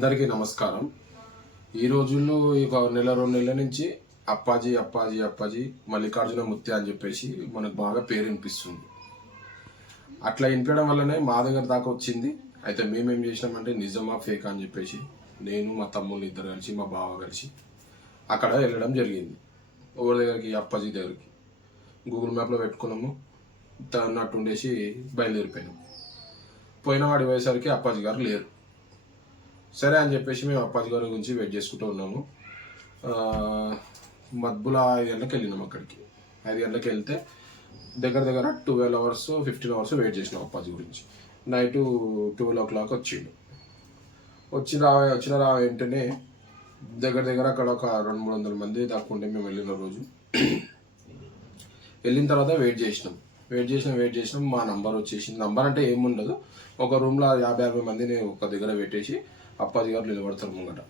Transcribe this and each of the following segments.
అందరికీ నమస్కారం. ఈ రోజుల్లో ఒక నెల 2 నెలల నుంచి అప్పాజీ అప్పాజీ అప్పాజీ మల్లికార్జున ముత్య అని చెప్పేసి మనకు బాగా పేరు వినిపిస్తుంది. అట్లా వినిపించడం వల్లనే మా దగ్గర దాకా వచ్చింది. అయితే మేమేం చేసినామంటే నిజమా ఫేక్ అని చెప్పేసి నేను మా తమ్ముళ్ళు ఇద్దరు కలిసి మా బావ కలిసి అక్కడ వెళ్ళడం జరిగింది. ఎవరి దగ్గరికి? అప్పాజీ దగ్గరికి. గూగుల్ మ్యాప్లో పెట్టుకున్నాము, తన్నట్టు ఉండేసి బయలుదేరిపోయినాము. పోయిన వాడి పోయేసరికి అప్పాజీ గారు లేరు. సరే అని చెప్పేసి మేము అప్పాజీ గారి గురించి వెయిట్ చేసుకుంటూ ఉన్నాము. మద్బుల 5 గంటలకు వెళ్ళినాము అక్కడికి. 5 గంటలకు వెళ్తే దగ్గర 12 అవర్స్ 15 అవర్స్ వెయిట్ చేసినాం అప్పాజీ గురించి. నైట్ 12 o'clock వచ్చిండు. వచ్చిన వెంటనే దగ్గర అక్కడ ఒక 200-300 మంది దాకా ఉండే మేము వెళ్ళిన రోజు. వెళ్ళిన తర్వాత వెయిట్ చేసినాం. మా నంబర్ వచ్చేసింది. నంబర్ అంటే ఏముండదు, ఒక రూమ్లో 50-60 మందిని ఒక దగ్గర పెట్టేసి అప్పాజీ గారు నిలబడతారు ముంగట.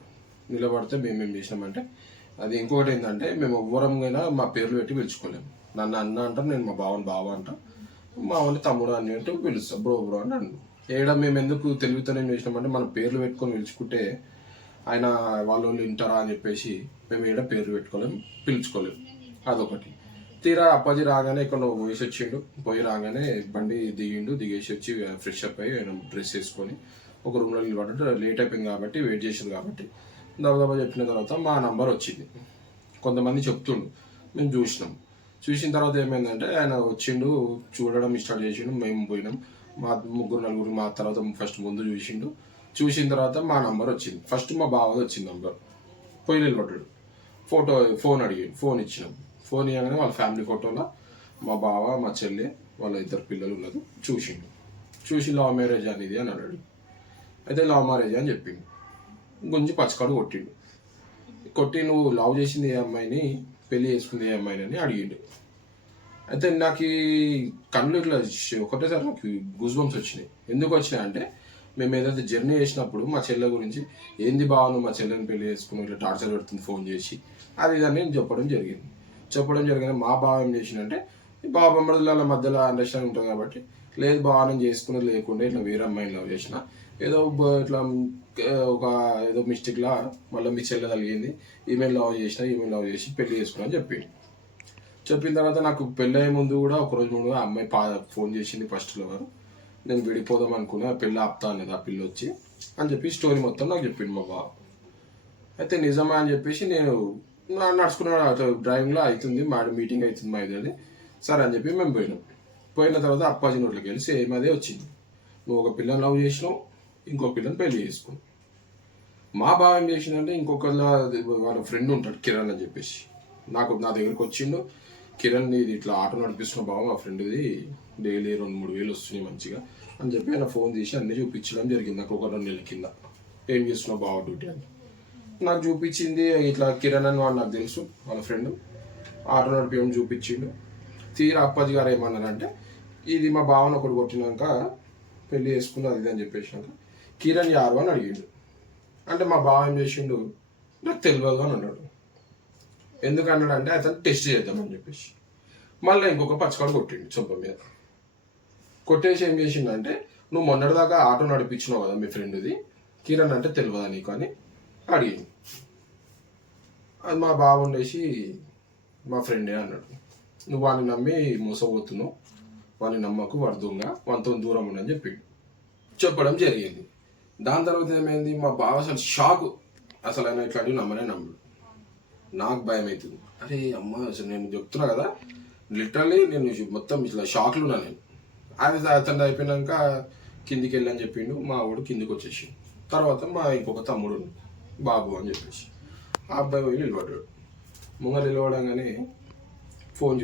నిలబడితే మేమేం చేసినామంటే, అది ఇంకొకటి ఏంటంటే, మేము ఎవ్వరంగా మా పేర్లు పెట్టి పిలుచుకోలేము. నన్ను అన్న అంటారు, నేను మా బావని బావ అంట, మా వాడిని తమ్ముడు అని అంటూ పిలుస్తాం, బ్రో అని అన్ను. ఏడా మేము ఎందుకు తెలివితోనే చేసినామంటే, మన పేర్లు పెట్టుకొని పిలుచుకుంటే ఆయన వాళ్ళు వింటారా అని చెప్పేసి మేము ఏడా పేర్లు పెట్టుకోలేము, పిలుచుకోలేము. అదొకటి. తీరా అప్పాజీ రాగానే ఇక్కడ పోయేసి వచ్చిండు. పోయి రాగానే బండి దిగేసి వచ్చి ఫ్రెష్ అప్ అయ్యి డ్రెస్ వేసుకొని ఒక రూమ్లో నిలబడ్డట్టు. లేట్ అయిపోయింది కాబట్టి, వెయిట్ చేసింది కాబట్టి దబదబా చెప్పిన తర్వాత మా నంబర్ వచ్చింది. కొంతమంది చెప్తుండు, మేము చూసిన తర్వాత ఏమైందంటే, ఆయన వచ్చిండు, చూడడం స్టార్ట్ చేసిండు. మేము పోయినాం, మా 3-4 మా తర్వాత ఫస్ట్ ముందు చూసిన తర్వాత మా నంబర్ వచ్చింది. ఫస్ట్ మా బావది వచ్చింది నంబర్. పోయి నిలబడ్డాడు. ఫోన్ అడిగాడు. ఫోన్ ఇచ్చినాం. ఫోన్ ఇవ్వగానే వాళ్ళ ఫ్యామిలీ ఫోటోలో మా బావ, మా చెల్లె, వాళ్ళ 2 పిల్లలు ఉన్నారు. చూసి లవ్ మ్యారేజ్ అనేది అని అన్నాడు. అయితే లవ్ మ్యారేజ్ అని చెప్పిండు. గుంజి పచ్చకాడు కొట్టి నువ్వు లవ్ చేసింది ఏ అమ్మాయిని, పెళ్లి చేసుకుంది ఏ అమ్మాయిని అని అడిగిండు. అయితే నాకు ఈ కళ్ళు ఇట్లా ఒకటేసారి నాకు గూస్ బంప్స్ వచ్చినాయి. ఎందుకు వచ్చినాయి అంటే, మేము ఏదైతే జర్నీ చేసినప్పుడు మా చెల్లె గురించి, ఏంది బావ నువ్వు మా చెల్లెని పెళ్లి చేసుకుని ఇట్లా టార్చర్ పెడుతుంది ఫోన్ చేసి, అది ఇదని చెప్పడం జరిగింది. మా బావ ఏం చేసిందంటే, బావ బొమ్మల మధ్యలో అండర్స్టాండింగ్ ఉంటుంది కాబట్టి, లేదు బావ నేను చేసుకున్నది లేకుండా ఇట్లా వేరే అమ్మాయిని లవ్ చేసిన, ఏదో ఇట్లా ఏదో మిస్టేక్లా మళ్ళీ మీ చెల్లె తగిలింది, ఈమెయిల్ లవ్ చేసి పెళ్లి చేసుకున్నా అని చెప్పిన తర్వాత నాకు పెళ్ళయ్యే ముందు కూడా ఒకరోజు ముందు అమ్మాయి ఫోన్ చేసింది. ఫస్ట్ లవర్, నేను విడిపోదాం అనుకున్నా, పెళ్ళి ఆపుతా అనేది ఆ పిల్ల వచ్చి అని చెప్పి స్టోరీ మొత్తం నాకు చెప్పిండు మా బావ. అయితే నిజమా అని చెప్పేసి నేను నడుచుకున్న డ్రైవింగ్లో అవుతుంది, మా మీటింగ్ అవుతుంది మా ఇద్దరిది. సరే అని చెప్పి మేము పోయిన తర్వాత అప్పాజీ నోట్లోకి వెళ్ళి సేమ్ అదే వచ్చింది. నువ్వు ఒక పిల్లని లవ్ చేసినావు, ఇంకో పిల్లని పెళ్లి చేసుకున్నావు. మా బావ ఏం చేసిందంటే, వాళ్ళ ఫ్రెండ్ ఉంటాడు కిరణ్ అని చెప్పేసి, నా దగ్గరికి వచ్చిండు. కిరణ్ ఇది ఇట్లా ఆటో నడిపిస్తున్న బావ మా ఫ్రెండ్ది, డైలీ 2-3 వేలు వస్తున్నాయి మంచిగా అని చెప్పి ఆయన ఫోన్ తీసి అన్నీ చూపించడం జరిగింది. నాకు ఒక 2 నెలల కింద ఏం చేస్తున్నావు బావ డ్యూటీ అని నాకు చూపించింది. ఇట్లా కిరణ్ అని వాడు నాకు తెలుసు, వాళ్ళ ఫ్రెండ్, ఆటో నడిపించడం చూపించిండు. తీరా అప్పాజీ గారు ఏమన్నారంటే, ఇది మా బావను ఒకటి కొట్టినాక పెళ్లి చేసుకుంది అది అని చెప్పేసినాక కిరణ్ యారు అని అడిగిండు. అంటే మా బావ ఏం చేసిండు, నాకు తెలియదు అని అన్నాడు. ఎందుకు అన్నాడు అంటే, అతను టెస్ట్ చేద్దామని చెప్పేసి మళ్ళీ ఇంకొక పచ్చకాడు కొట్టిండు చొప్ప మీద. కొట్టేసి ఏం చేసిండు అంటే, నువ్వు మొన్నటిదాకా ఆటో నడిపించినావు కదా మీ ఫ్రెండ్ది, కిరణ్ అంటే తెలియదా నీకు అని అడిగింది. అది మా బావ ఉండేసి మా ఫ్రెండే అన్నాడు. నువ్వు వాడిని నమ్మి మోసపోతున్నావు, వాడిని నమ్మకు, వాడు దొంగ, వాడితో దూరం ఉండని చెప్పడం జరిగింది. దాని తర్వాత ఏమైంది, మా బావ అసలు షాక్. అసలు ఆయన ఇట్లాంటివి నమ్మడు. నాకు భయం అవుతుంది. అరే అమ్మ, అసలు నేను చెప్తున్నా కదా, లిటరల్లీ నేను మొత్తం ఇట్లా షాక్లు ఉన్నా నేను. అది అతను అయిపోయినాక కిందికి వెళ్ళని చెప్పిండు. మా వాడు కిందికి వచ్చేసి తర్వాత మా ఇంకొక తమ్ముడు బాబు అని చెప్పేసి ఆ అబ్బాయి పోయి నిలబడ్డాడు. నిలబడంగానే ఫోన్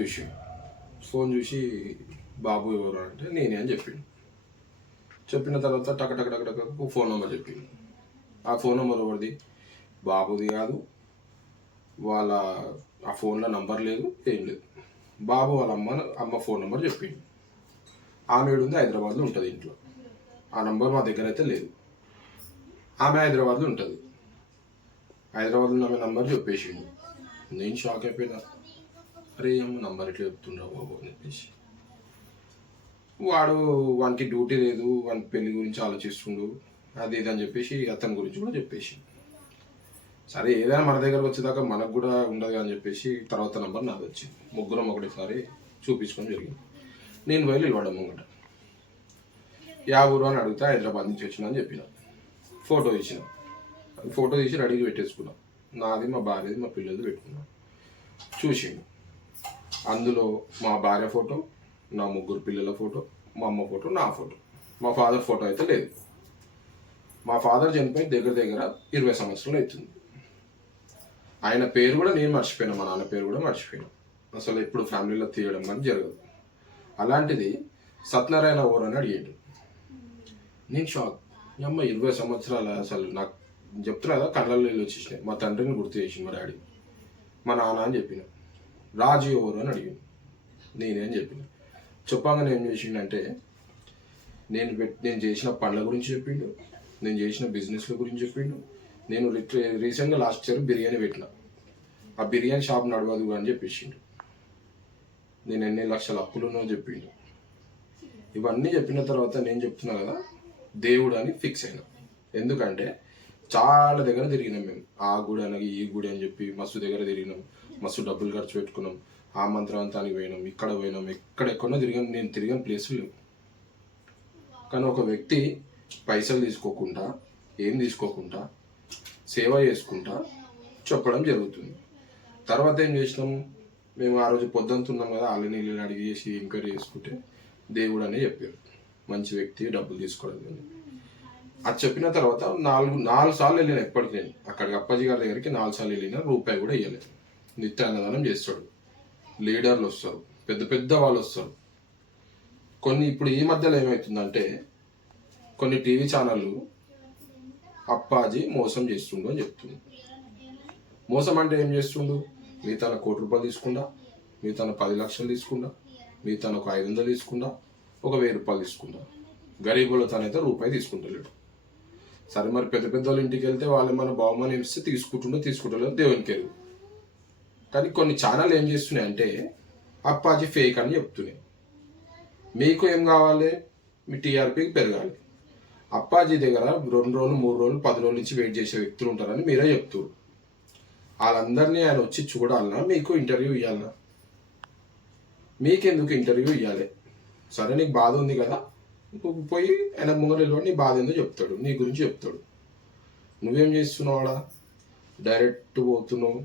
చూసి బాబు ఎవరు అంటే నేనే అని చెప్పిన తర్వాత టక ఫోన్ నెంబర్ చెప్పిండు. ఆ ఫోన్ నెంబర్ ఎవరిది? బాబుది కాదు. ఆ ఫోన్లో నంబర్ లేదు, ఏం లేదు. బాబు వాళ్ళ అమ్మ ఫోన్ నెంబర్ చెప్పిండు. ఆమె ఏడుంది, హైదరాబాద్లో ఉంటుంది ఇంట్లో. ఆ నంబర్ మా దగ్గర అయితే లేదు. ఆమె హైదరాబాద్లో ఉంటుంది. హైదరాబాద్లో ఆమె నంబర్ చెప్పేసిండు. నేను షాక్ అయిపోయినా. అరే అమ్మ, నంబర్ ఎట్లా చెప్తుండ్రా బాబు అని చెప్పేసి. వాడికి డ్యూటీ లేదు, వాని పెళ్లి గురించి ఆలోచిస్తుండు. అది ఇది అని చెప్పేసి అతని గురించి కూడా చెప్పేసి, సరే ఏదైనా మన దగ్గరకు వచ్చేదాకా మనకు కూడా ఉండదు అని చెప్పేసి తర్వాత నెంబర్ నాది వచ్చింది. ముగ్గురం ఒకటేసారి చూపించుకొని జరిగింది. నేను పోయి నిలబడ్డా ముంగట. యా ఊరు అని అడిగితే హైదరాబాద్ నుంచి వచ్చిన అని చెప్పిన. ఫోటో ఇచ్చిన, ఫోటో తీసి రెడీగా పెట్టేసుకున్నాం. నాది, మా భార్యది, మా పిల్లలది పెట్టుకున్నాం. చూసిండు. అందులో మా భార్య ఫోటో, నా ముగ్గురు పిల్లల ఫోటో, మా అమ్మ ఫోటో, నా ఫోటో. మా ఫాదర్ ఫోటో అయితే లేదు. మా ఫాదర్ చనిపోయి దగ్గర దగ్గర 20 సంవత్సరాలు అవుతుంది. ఆయన పేరు కూడా నేను మర్చిపోయినా, మా నాన్న పేరు కూడా మర్చిపోయినా. అసలు ఎప్పుడు ఫ్యామిలీలో తీయడం కానీ జరగదు. అలాంటిది సత్యనారాయణ ఓర్ అని అడిగాడు. నేను షాక్. అమ్మ 20 సంవత్సరాలు అసలు నాకు చెప్తున్నా కదా, కళ్ళల్లో నీళ్ళు వచ్చేసినాయి. మా తండ్రిని గుర్తు చేసి మా డాడీ, మా నాన్న అని చెప్పిన. రాజు ఎవరు అని అడిగాను. నేనే అని చెప్పిన. చెప్పగానే ఏం చేసిండంటే నేను చేసిన పనుల గురించి చెప్పిండు, నేను చేసిన బిజినెస్ల గురించి చెప్పిండు. నేను రీసెంట్గా లాస్ట్ ఇయర్ బిర్యానీ పెట్టిన, ఆ బిర్యానీ షాప్ నడవదు అని చెప్పేసిండు. నేను ఎన్ని లక్షల అప్పులున్నో చెప్పిండు. ఇవన్నీ చెప్పిన తర్వాత నేను చెప్తున్నా కదా, దేవుడు అని ఫిక్స్ అయినా. ఎందుకంటే చాలా దగ్గర తిరిగినాం మేము. ఆ గుడి అనగా ఈ గుడి అని చెప్పి మస్తు దగ్గర తిరిగినాం, మస్తు డబ్బులు ఖర్చు పెట్టుకున్నాం. ఆ మంత్రాంతానికి పోయినాం, ఇక్కడ పోయినాం, ఎక్కడెక్కడో తిరిగాం. నేను తిరిగిన ప్లేసులు లేవు. కానీ ఒక వ్యక్తి పైసలు తీసుకోకుండా, ఏం తీసుకోకుండా, సేవ చేసుకుంటా చెప్పడం జరుగుతుంది. తర్వాత ఏం చేసినాము, మేము ఆ రోజు పొద్దుంతున్నాం కదా, వాళ్ళని నీళ్ళని అడిగేసి ఎంక్వైరీ చేసుకుంటే దేవుడు అనే చెప్పారు. మంచి వ్యక్తి, డబ్బులు తీసుకోవడం అని. అది చెప్పిన తర్వాత నాలుగు సార్లు వెళ్ళిన. ఎప్పటికి నేను అక్కడికి అప్పాజీ గారి దగ్గరికి 4 సార్లు వెళ్ళిన. రూపాయి కూడా ఇవ్వలేదు. నిత్యాన్నదానం చేస్తాడు. లీడర్లు వస్తారు, పెద్ద పెద్ద వాళ్ళు వస్తారు. ఇప్పుడు ఈ మధ్యలో ఏమవుతుందంటే కొన్ని టీవీ ఛానళ్ళు అప్పాజీ మోసం చేస్తుండు అని చెప్తుంది. మోసం అంటే ఏం చేస్తుండు, మీ తన ₹1 కోటి తీసుకుండా, మీ తన 10 లక్షలు తీసుకుండా, మీ తన ఒక 500 తీసుకుండా, ఒక ₹1000 తీసుకుండా, గరీబుల తనైతే రూపాయి తీసుకుంటలేడు. సరే మరి పెద్ద పెద్ద వాళ్ళ ఇంటికి వెళ్తే వాళ్ళు మన బహుమానం ఇస్తే తీసుకుంటలేదు దేవునికి ఎరుగు. కానీ కొన్ని ఛానల్ ఏం చేస్తున్నాయి అంటే అప్పాజీ ఫేక్ అని చెప్తున్నాయి. మీకు ఏం కావాలి, మీ టీఆర్పీకి పెరగాలి. అప్పాజీ దగ్గర 2 రోజులు 3 రోజులు 10 రోజుల నుంచి వెయిట్ చేసే వ్యక్తులు ఉంటారని మీరే చెప్తారు. వాళ్ళందరినీ ఆయన వచ్చి చూడాలన్నా, మీకు ఇంటర్వ్యూ ఇవ్వాలన్నా? మీకెందుకు ఇంటర్వ్యూ ఇవ్వాలి? సరే నీకు బాధ ఉంది కదా, నువ్వు పోయి ఆయన ముంగర నిలబడి నీ బాధ ఏందో చెప్తాడు, నీ గురించి చెప్తాడు. నువ్వేం చేస్తున్నావాడా? డైరెక్ట్ పోతున్నావు,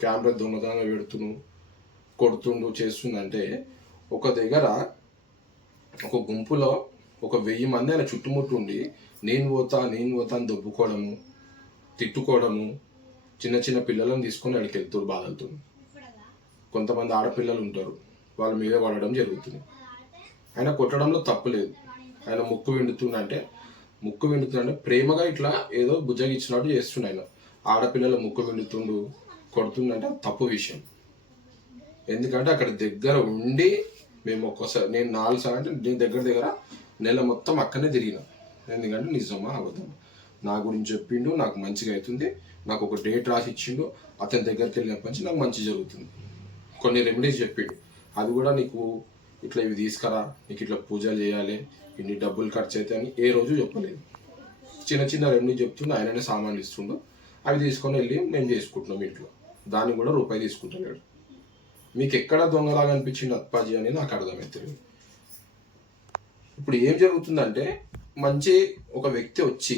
కెమెరా దొంగతనంగా పెడుతున్నావు, కొడుతుండు చేస్తుందంటే. ఒక దగ్గర ఒక గుంపులో ఒక 1000 మంది ఆయన చుట్టుముట్టు ఉండి నేను పోతా అని దొబ్బుకోవడము, తిట్టుకోవడము, చిన్న చిన్న పిల్లలను తీసుకొని అడిగి వెళ్తారు బాధలతో. కొంతమంది ఆడపిల్లలు ఉంటారు, వాళ్ళ మీద పడడం జరుగుతుంది. ఆయన కొట్టడంలో తప్పు లేదు. ఆయన ముక్కు విండుతుందంటే ప్రేమగా ఇట్లా ఏదో బుజ్జగిచ్చినట్టు చేస్తుండే. ఆయన ఆడపిల్లల ముక్కు విండుతుండు, కొడుతుండంటే తప్పు విషయం. ఎందుకంటే అక్కడ దగ్గర ఉండి మేము ఒక్కసారి, నేను 4 సార్లు అంటే నేను దగ్గర నెల మొత్తం అక్కడనే తిరిగిన. ఎందుకంటే నిజమా అబద్ధం నా గురించి చెప్పిండు, నాకు మంచిగా అవుతుంది, నాకు ఒక డేట్ రాసి ఇచ్చిండు, అతని దగ్గరికి వెళ్ళినప్పటి నుంచి నాకు మంచి జరుగుతుంది. కొన్ని రెమెడీస్ చెప్పిండు, అది కూడా నీకు ఇట్లా ఇవి తీసుకురా, నీకు ఇట్లా పూజలు చేయాలి, ఇన్ని డబ్బులు ఖర్చు అవుతాయి అని ఏ రోజు చెప్పలేదు. చిన్న చిన్న రెమెడీ చెప్తుండే, ఆయననే సామాన్లు ఇస్తుండో, అవి తీసుకొని వెళ్ళి మేము చేసుకుంటున్నాం ఇంట్లో. దానికి కూడా ₹1 తీసుకుంటున్నాడు. మీకు ఎక్కడ దొంగలాగా అనిపించింది అప్పాజీ అని నాకు అర్థమవుతుంది. ఇప్పుడు ఏం జరుగుతుందంటే మంచి ఒక వ్యక్తి వచ్చి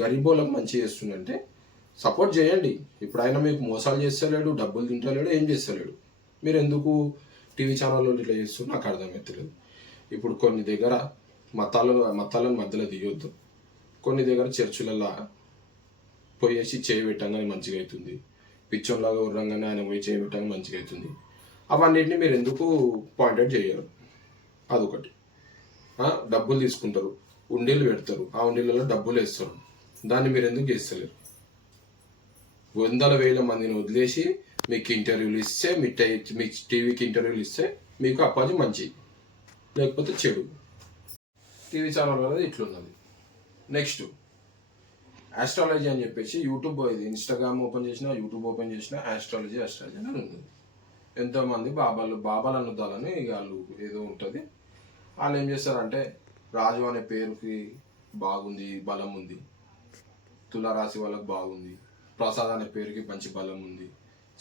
గరీబోళ్ళకి మంచి చేస్తుందంటే సపోర్ట్ చేయండి. ఇప్పుడు ఆయన మీకు మోసాలు చేస్తలేడు, డబ్బులు తింటలేడు, ఏం చేస్తలేడు. మీరు ఎందుకు టీవీ ఛానల్లో ఇట్లా చేస్తున్నారు నాకు అర్థమవుతలేదు. ఇప్పుడు కొన్ని దగ్గర మతాలను మధ్యలో తీయొద్దు. కొన్ని దగ్గర చర్చిలలో పోయేసి చేయి పెట్టంగానే మంచిగా అవుతుంది, పిచ్చోన్లాగా ఉర్రంగానే ఆయన పోయి చేయి పెట్టంగా మంచిగా అవుతుంది. అవన్నిటిని మీరు ఎందుకు పాయింట్అవుట్ చేయరు? అదొకటి. డబ్బులు తీసుకుంటారు, ఉండీలు పెడతారు, ఆ ఉండీలలో డబ్బులు వేస్తారు, దాన్ని మీరు ఎందుకు చేస్తలేరు? 100,000 మందిని వదిలేసి మీకు ఇంటర్వ్యూలు ఇస్తే, మీ టీవీకి ఇంటర్వ్యూలు ఇస్తే మీకు అప్పాజీ మంచి, లేకపోతే చెడు. టీవీ ఛానల్ అనేది ఇట్లున్నది. నెక్స్ట్ ఆస్ట్రాలజీ అని చెప్పేసి యూట్యూబ్, ఇది ఇన్స్టాగ్రామ్ ఓపెన్ చేసినా, యూట్యూబ్ ఓపెన్ చేసినా ఆస్ట్రాలజీ అని ఉంది. ఎంతోమంది బాబాలు అనుద్దాలని వాళ్ళు ఏదో ఉంటుంది. వాళ్ళు ఏం చేస్తారంటే రాజు అనే పేరుకి బాగుంది, బలం ఉంది, తులారాశి వాళ్ళకి బాగుంది, ప్రసాద్ అనే పేరుకి మంచి బలం ఉంది,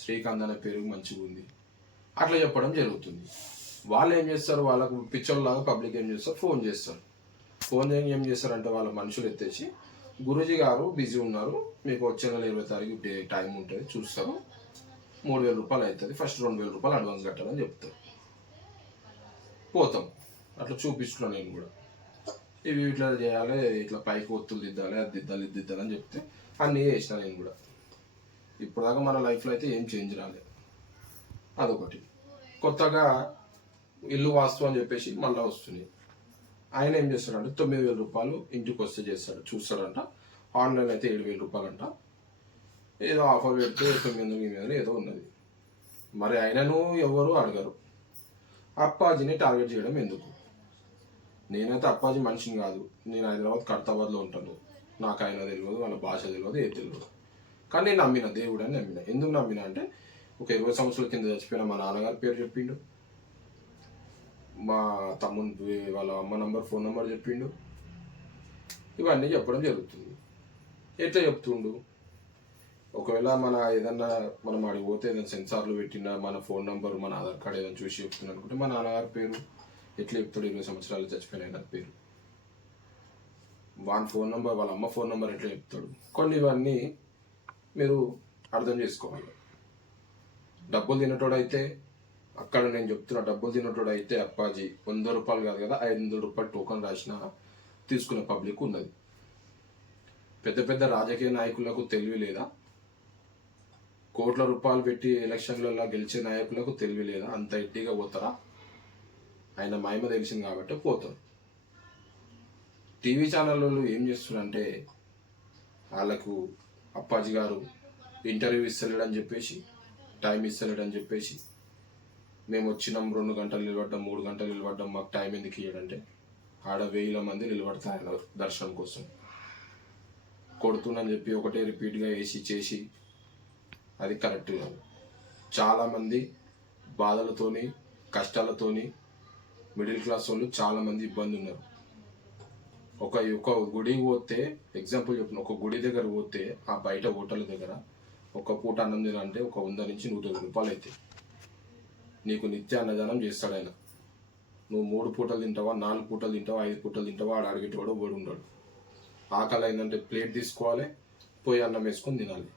శ్రీకాంత్ అనే పేరుకి మంచిగా ఉంది, అట్లా చెప్పడం జరుగుతుంది. వాళ్ళు ఏం చేస్తారు, వాళ్ళకు పిచ్చోళ్ళలాగా పబ్లిక్ ఏం చేస్తారు, ఫోన్ చేస్తారు. ఫోన్ చేసి ఏం చేస్తారంటే వాళ్ళ మనుషులు ఎత్తేసి, గురూజీ గారు బిజీ ఉన్నారు, మీకు వచ్చే నెల 20 తారీఖు టైం ఉంటుంది, చూస్తారు, 3000 రూపాయలు అవుతుంది, ఫస్ట్ 2000 రూపాయలు అడ్వాన్స్ కట్టాలని చెప్తారు. పోతాం, అట్లా చూపిస్తున్నాను నేను కూడా. ఇవి ఇట్లా చేయాలి, ఇట్లా పైకి ఒత్తులు దిద్దాలి, అది దిద్దాలి, ఇది దిద్దాలి అని చెప్తే అన్నీ చేసిన నేను కూడా. ఇప్పటిదాకా మన లైఫ్లో అయితే ఏం చేంజ్ రాలేదు. అదొకటి. కొత్తగా ఇల్లు వాస్తు అని చెప్పేసి మళ్ళీ వస్తుంది. ఆయన ఏం చేస్తాడంటే 9000 రూపాయలు ఇంటికి వస్తే చేస్తాడు, చూస్తాడంట. ఆన్లైన్ అయితే 7000 రూపాయలు అంట. ఏదో ఆఫర్ పెడితే 900 ఏదో ఉన్నది. మరి ఆయనను ఎవరు అడగరు. అప్పాజీని టార్గెట్ చేయడం ఎందుకు? నేనైతే అప్పాజీ మనిషిని కాదు, నేను హైదరాబాద్ కర్తాబాద్లో ఉంటాను, నాకు ఆయన తెలియదు, వాళ్ళ భాష తెలియదు, ఏది తెలియదు. కానీ నేను నమ్మిన, దేవుడు అని నమ్మిన. ఎందుకు నమ్మిన అంటే, ఒక 20 సంవత్సరాల కింద చచ్చిపోయిన మా నాన్నగారి పేరు చెప్పిండు, మా తమ్ముని వాళ్ళ అమ్మ నంబర్, ఫోన్ నెంబర్ చెప్పిండు, ఇవన్నీ చెప్పడం జరుగుతుంది. ఎట్లా చెప్తుండు? ఒకవేళ మన ఏదన్నా మనం అడిగి పోతే ఏదైనా సెన్సార్లు పెట్టినా మన ఫోన్ నెంబర్, మన ఆధార్ కార్డు ఏదైనా చూసి చెప్తుంది అనుకుంటే, మా నాన్నగారి పేరు ఎట్లా చెప్తాడు? 20 సంవత్సరాలు చచ్చిపోయిన ఆయన పేరు, వాళ్ళ ఫోన్ నెంబర్, వాళ్ళ అమ్మ ఫోన్ నెంబర్ ఎట్లా చెప్తాడు? కొన్ని ఇవన్నీ మీరు అర్థం చేసుకోవాలి. డబ్బులు తినటోడైతే, అక్కడ నేను చెప్తున్నా, డబ్బులు తినటోడైతే అప్పాజీ 100 రూపాయలు కాదు కదా, 500 రూపాయలు టోకన్ రాసిన తీసుకునే పబ్లిక్ ఉన్నది. పెద్ద పెద్ద రాజకీయ నాయకులకు తెలివి లేదా? కోట్ల రూపాయలు పెట్టి ఎలక్షన్లలో గెలిచే నాయకులకు తెలివి లేదా? అంత ఎట్టిగా పోతారా? ఆయన మహిమ తెలిసింది కాబట్టి పోతారు. టీవీ ఛానల్ వాళ్ళు ఏం చేస్తున్నారంటే, వాళ్ళకు అప్పాజీ గారు ఇంటర్వ్యూ ఇస్తలేడని చెప్పేసి, టైం ఇస్తలేడని చెప్పేసి, మేము వచ్చినాం 2 గంటలు నిలబడ్డాం, 3 గంటలు నిలబడ్డాం, మాకు టైం ఎందుకు ఇవ్వడంటే, ఆడ 1000 మంది నిలబడతారు ఆయన దర్శనం కోసం. కొడుతుందని చెప్పి ఒకటే రిపీట్గా వేసి చేసి అది కరెక్ట్ కాదు. చాలామంది బాధలతోని, కష్టాలతోని మిడిల్ క్లాస్ వాళ్ళు చాలామంది ఇబ్బంది ఉన్నారు. ఒక గుడికి పోతే, ఎగ్జాంపుల్ చెప్పిన, ఒక గుడి దగ్గర పోతే ఆ బయట హోటల్ దగ్గర ఒక పూట అన్నం తినాలంటే ఒక 100 నుంచి 120 రూపాయలు అవుతాయి. నీకు నిత్య అన్నదానం చేస్తాడు ఆయన. నువ్వు 3 పూటలు తింటావా, 4 పూటలు తింటావా, 5 పూటలు తింటావా, ఆడ అడిగేటవాడు ఓడి ఉంటాడు. ఆకలి అయిందంటే ప్లేట్ తీసుకోవాలి, పోయి అన్నం వేసుకొని తినాలి.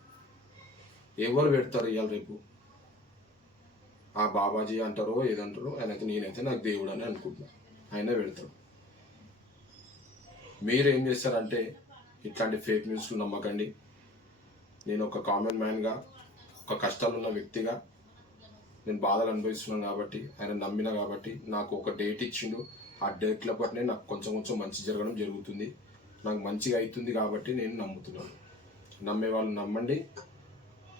ఎవరు పెడతారు ఇవాళ రేపు? ఆ బాబాజీ అంటారో ఏదంటారో, ఆయనైతే నేనైతే నాకు దేవుడు అని అనుకుంటున్నా, ఆయనే పెడతాడు. మీరు ఏం చేస్తారంటే, ఇట్లాంటి ఫేక్ న్యూస్లు నమ్మకండి. నేను ఒక కామన్ మ్యాన్గా, ఒక కష్టాలు ఉన్న వ్యక్తిగా, నేను బాధలు అనుభవిస్తున్నాను కాబట్టి, ఆయన నమ్మిన కాబట్టి, నాకు ఒక డేట్ ఇచ్చిండు, ఆ డేట్లో బట్టినే నాకు కొంచెం కొంచెం మంచి జరగడం జరుగుతుంది, నాకు మంచిగా అవుతుంది కాబట్టి నేను నమ్ముతున్నాను. నమ్మే వాళ్ళు నమ్మండి,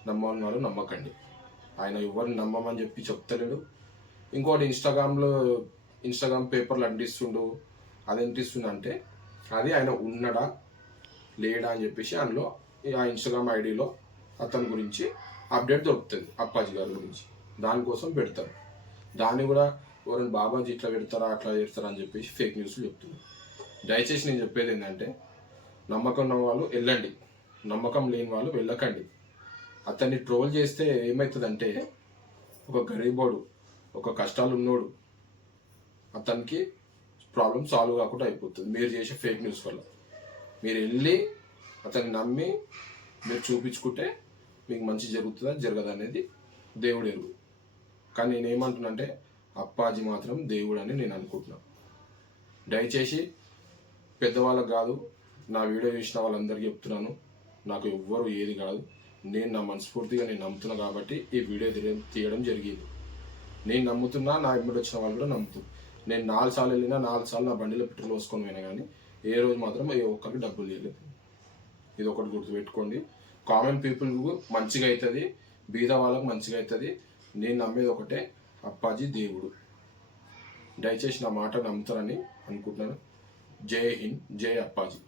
నమ్మని వాళ్ళు నమ్మకండి. ఆయన ఎవరిని నమ్మమని చెప్పి చెప్తలేడు. ఇంకోటి ఇన్స్టాగ్రామ్ పేపర్లు అంటిస్తుండు. అది అంటిస్తుంది అంటే, అది ఆయన ఉన్నాడా లేడా అని చెప్పేసి అందులో ఆ ఇన్స్టాగ్రామ్ ఐడిలో అతని గురించి అప్డేట్ దొరుకుతుంది, అప్పాజీ గారి గురించి. దానికోసం పెడతారు. దాన్ని కూడా ఎవరైనా బాబాజీ ఇట్లా పెడతారా అట్లా పెడతారా అని చెప్పేసి ఫేక్ న్యూస్లు చెప్తున్నారు. దయచేసి నేను చెప్పేది ఏంటంటే, నమ్మకం ఉన్న వాళ్ళు వెళ్ళండి, నమ్మకం లేని వాళ్ళు వెళ్ళకండి. అతన్ని ట్రోల్ చేస్తే ఏమవుతుందంటే, ఒక గరీబోడు, ఒక కష్టాలు ఉన్నోడు, అతనికి ప్రాబ్లం సాల్వ్ కాకుండా అయిపోతుంది మీరు చేసే ఫేక్ న్యూస్ వల్ల. మీరు వెళ్ళి అతన్ని నమ్మి మీరు చూపించుకుంటే మీకు మంచి జరుగుతుందా జరగదు అనేది దేవుడు ఎరుగు. కానీ నేనేమంటున్నానంటే, అప్పాజీ మాత్రం దేవుడు అని నేను అనుకుంటున్నాను. దయచేసి పెద్దవాళ్ళకు కాదు, నా వీడియో చూసిన వాళ్ళందరికీ చెప్తున్నాను, నాకు ఎవ్వరు ఏది కాదు, నేను నా మనస్ఫూర్తిగా నేను నమ్ముతున్నా కాబట్టి ఈ వీడియో తీయడం జరిగింది. నేను నమ్ముతున్నా, నా ఇమ్మడి వచ్చిన వాళ్ళు కూడా నమ్ముతున్నారు. నేను 4 సార్లు వెళ్ళినా 4 సార్లు నా బండిలో పెట్రోల్ పోసుకొని పోయినా కానీ ఏ రోజు మాత్రం ఏ ఒక్కరికి డబ్బులు చేయలేదు. ఇది ఒకటి గుర్తుపెట్టుకోండి. కామన్ పీపుల్కు మంచిగా అవుతుంది, బీద వాళ్ళకు మంచిగా అవుతుంది. నేను నమ్మేది ఒకటే, అప్పాజీ దేవుడు. దయచేసి నా మాట నమ్ముతారని అనుకుంటున్నాను. జై హింద్, జై అప్పాజీ.